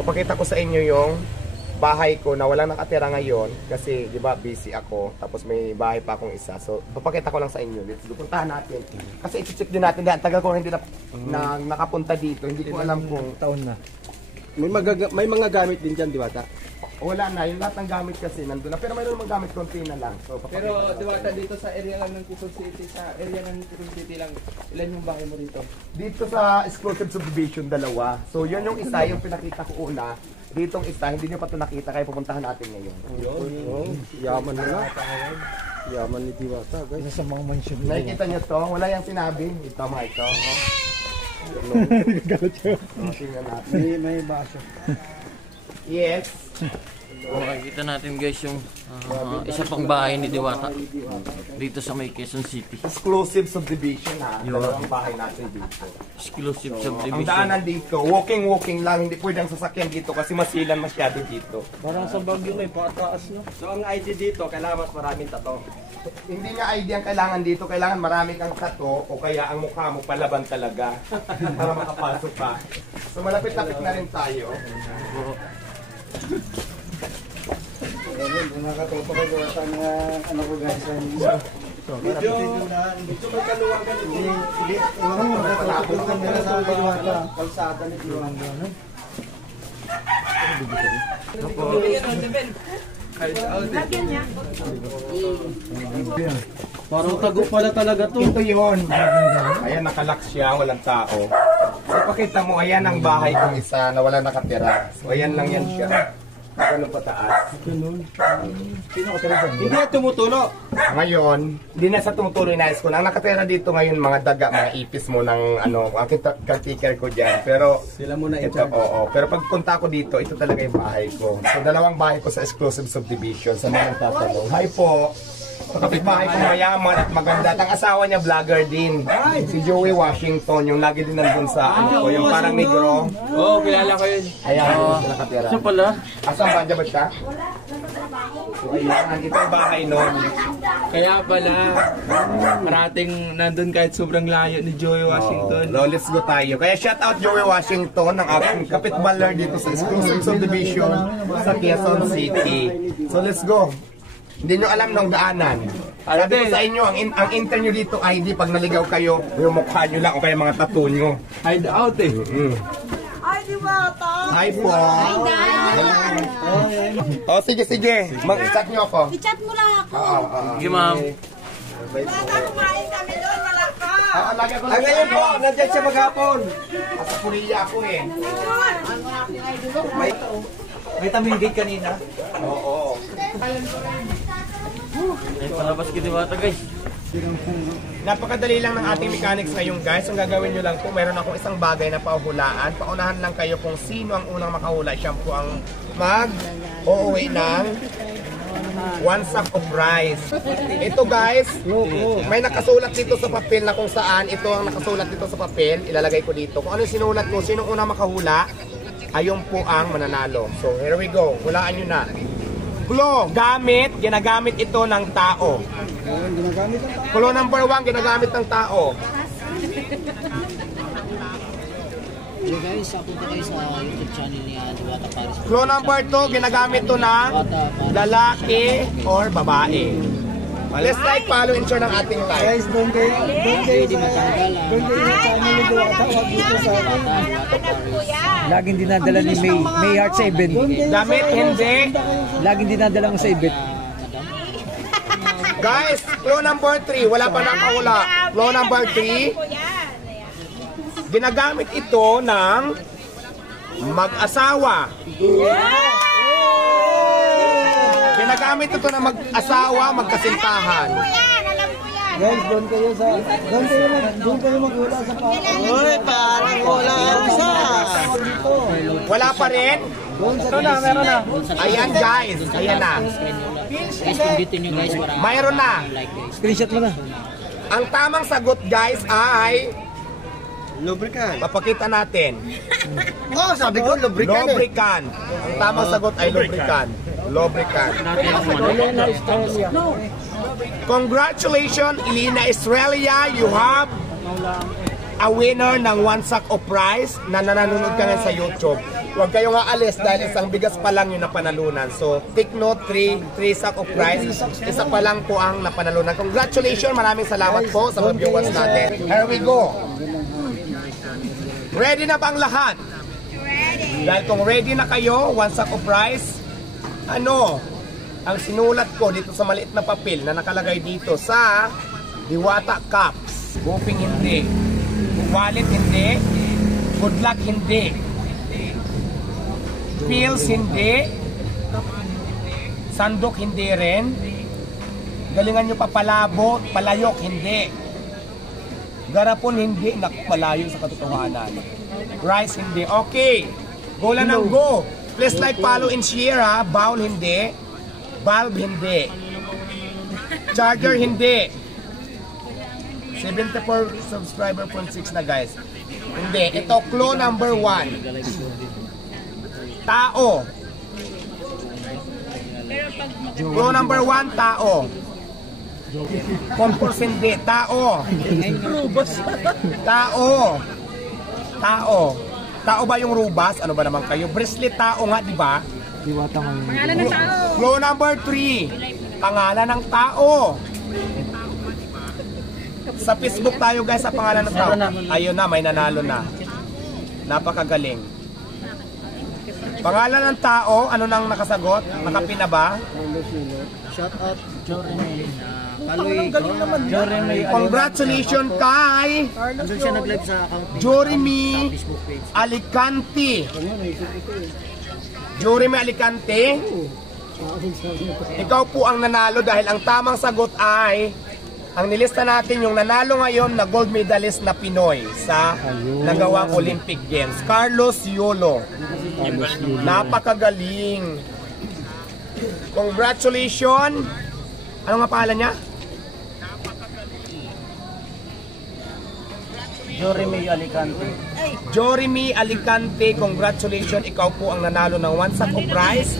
Papakita ko sa inyo yung bahay ko na walang nakatira ngayon kasi di ba busy ako, tapos may bahay pa akong isa. So papakita ko lang sa inyo. Let's go, puntahan natin. Kasi i-check din natin, dahil tagal ko hindi na nakapunta dito. Hindi ko alam kung taon na. May mga gamit din dyan, Diwata? wala na, yung lahat ng gamit kasi nandun na. Pero mayroon mga gamit konti na lang. So, pero Diwata, dito sa area lang ng Quezon City, lang, ilan yung bahay mo dito? Dito sa exclusive subdivision, 2. So yun yung isa, yung pinakita ko una. Ditong isa, hindi nyo pa ito nakita, kaya pupuntahan natin ngayon. Yaman na. Yaman ni Diwata, guys. Isa sa mga mansion. Nakikita nyo to? Wala yung sinabi. Ito mga ito. Tingnan natin. May baso. Yes. Makikita natin guys yung isa pang bahay ni Diwata dito sa may Quezon City. Exclusive subdivision ha. Dalawang bahay natin dito. Exclusive Ang subdivision. daanan dito, walking lang. Hindi pwedeng sasakyan dito kasi masilan masyado dito. Parang sa Baguio may pataas, no? So ang ID dito, kailangan mas maraming tato. Hindi nga ID ang kailangan dito. Kailangan marami kang tato o kaya ang mukha mo palaban talaga para makapasok ka. So malapit-lapit na rin tayo. Nakatopa ka Diwata ng ano ko guys. Medyo may kaluwang ka dito. Hindi, nakatopa nila sa Diwata. Kalsada ni Diwata. Parang tago pala talaga to. Ito yun. Ayan, nakalock siya, walang tao. So, pakita mo, ayan ang bahay kong isa na walang nakatira. So, ayan lang yan siya. Ganun pataas. Hindi na tumutulo. Ngayon, hindi na sa tumutuloy na ko. Ang nakatira dito ngayon, mga daga, mga ipis mo ng ano, ang caretaker ko dyan. Pero, Sila muna ito, oo. Pero pagpunta ko dito, ito talaga yung bahay ko. So, 2 bahay ko sa exclusive subdivision. Sa mga tatanong. Hi po! Kapitbahay ko mayaman at maganda. Ang asawa niya vlogger din. Si Joey Washington, yung lagi din nandun sa ano ko, yung parang negro. Oo, kilala ko yun. Ayan, siya nakatira. Ito pala. Asan ba? Diyan ba siya? So, ayan, ito yung bahay nun. Kaya pala, parating nandun kahit sobrang layo ni Joey Washington. So, let's go tayo. Kaya shout out Joey Washington, ang aking kapitbaler dito sa exclusive subdivision sa Quezon City. So, let's go. Hindi nyo alam ng daanan. Sabi ko sa inyo, ang interview dito ay di pag naligaw kayo, yung mukha nyo lang o kaya mga tattoo nyo. Hide out eh. Ay, Diwata! Hi po! O sige. Mag-chat nyo ako. I-chat mo lang ako. Sige ma'am. Baka kumain kami doon, wala ka. Lagi ako Ay, ngayon po, nandiyan siya maghapon. Sa Korea ako eh. Vitamin D kanina. Oo. Ay palabas kay Diwata guys. Napakadali lang ng ating mechanics ngayon guys. Ang gagawin nyo lang po, meron akong isang bagay na pahulaan. Paunahan lang kayo kung sino ang unang makahula. Siya po ang mag-uuwi ng 1 sack of rice. Ito guys, may nakasulat dito sa papel na kung saan ito ang nakasulat dito sa papel. Ilalagay ko dito. Kung ano yung sinulat ko, sino unang makahula, ayun po ang mananalo. So here we go. Hulaan nyo na. Klo, ginagamit ito ng tao. Klo number 1, ginagamit ng tao. Hey guys, punta kayo sa YouTube channel ni Diwata Paris. Klo number 2, ginagamit ito ng lalaki or babae. Let's like, follow, and share ng ating live. Guys, doon kayo Matanggal sa channel ni Diwata. Huwag dito sa Laging dinadala ni May Heart sa event. Damit, hindi. Laging dinadala mo sa event. Guys, klo number 3, wala pa nakahula. Klo number 3, ginagamit ito ng mag-asawa. Ginagamit ito ng mag-asawa, magkasintahan. Guys, doon kayo maghula sa paa. Uy, parang wala sa. Wala pa rin? Meron na. Ayan guys, ayan na. Guys, pindutin nyo guys para Mayroon na. like guys. Screenshot mo na. Ang tamang sagot guys ay, Lubricant. papakita natin. Oh, sabi ko, lubricant eh. Lubricant. Ang tamang sagot ay lubricant. Lubricant. Congratulations, Elena Estrella. You have a winner ng 1 sack of rice na nanonood ka na sa YouTube. Huwag kayong aalis dahil isang bigas pa lang yung napanalunan. So, take note, 3 sack of rice. Isa pa lang po ang napanalunan. Congratulations, maraming salamat po sa mga viewers natin. Here we go. Ready na ba ang lahat? Ready. Dahil kung ready na kayo, 1 sack of rice, ang sinulat ko dito sa maliit na papel na nakalagay dito sa Diwata Cups. Boping hindi. Wallet hindi. Good luck hindi. Pills hindi. Sandok hindi rin. Galingan nyo pa palabot, palayok hindi. Garapon hindi. Nakpalayo sa katotohanan. Rice hindi. Okay. Go lang ng go. Please like, follow, and share ha. Bowl hindi. Bulb hindi. Charger hindi. 74 subscriber 0.6 na guys. Hindi. Ito clue number 1. Tao. Clue number 1, tao. Concourse hindi. Tao. Tao. Tao. Tao ba yung rubas? Ano ba naman kayo? Bracelet tao nga, di ba? Diwata ngayon. Pangalan ng tao. Clue number 3. Pangalan ng tao. Sa Facebook tayo guys sa pangalan ng tao. Ayun na, may nanalo na. Napakagaling. Pangalan ng tao, ano nang nakasagot? Nakapina ba? Shout out Joremy. Joremy. Congratulations kay Nandun siya nag-live sa account niya, Joremy sa Facebook page. Alicante. Joremy Alicante. Ikaw po ang nanalo dahil ang tamang sagot ay ang nilista natin yung nanalo ngayon na gold medalist na Pinoy sa nagawang Olympic Games. Carlos Yolo. Napakagaling. Congratulations. Ano nga pangalan niya? Joremy Alicante. Joremy Alicante. Congratulations. Ikaw po ang nanalo ng 1 sack of rice.